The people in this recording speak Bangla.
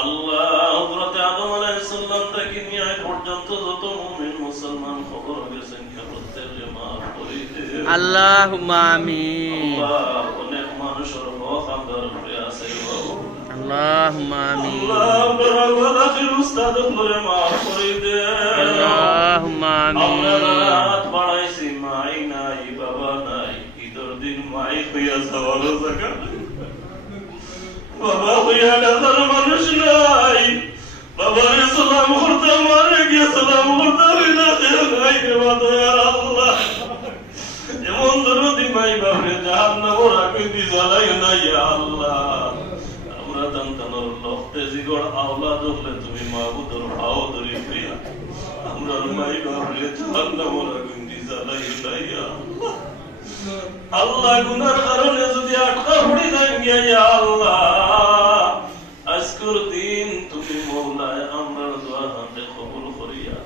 আল্লাহ হযরত আদম আলাইহিস সালাম থেকে নিয়ে আজ পর্যন্ত যত মুমিন মুসলমান খবর গেছেন প্রত্যেককে মাফ করে দেন আল্লাহুম্মা আমিন। আল্লাহ অনেক মানুষের হক আমরার উপরে আছে বাবা আল্লাহুম্মা আমিন। আল্লাহ আমরা আখির উস্তাদ করে মাফ করে দেন আল্লাহুম্মা আমরা আমিন। রাত বাড়াইছি মাই নাই বাবা নাই ঈদের দিন মাই হইয়া যাওয়ার জায়গা বাবা হইয়া গেলার মানুষ নাই বাবার সালাম করতে মারে গিয়ে সালাম করতে হইলা নাই রে বাদয়ার আল্লাহ এমন দরদি মাই বাপরে জাহান্নামের আগুন দি জ্বালাই না ইয়া আল্লাহ আমরা সন্তানের লক্ষ্যে জিগর আওলাদ হলে তুমি মাবুদর ভাও ধরি প্রিয়া আমরা মাই বাপরে জাহান্নামের আগুন দি জ্বালাই না ইয়া আল্লাহ আল্লাহ গুনার কারণে যদি আটকা পড়ে যান গিয়া ইয়া আল্লাহ আজকের দিন তুমি মওলায় আমরার দোয়া হাতে কবুল করিয়া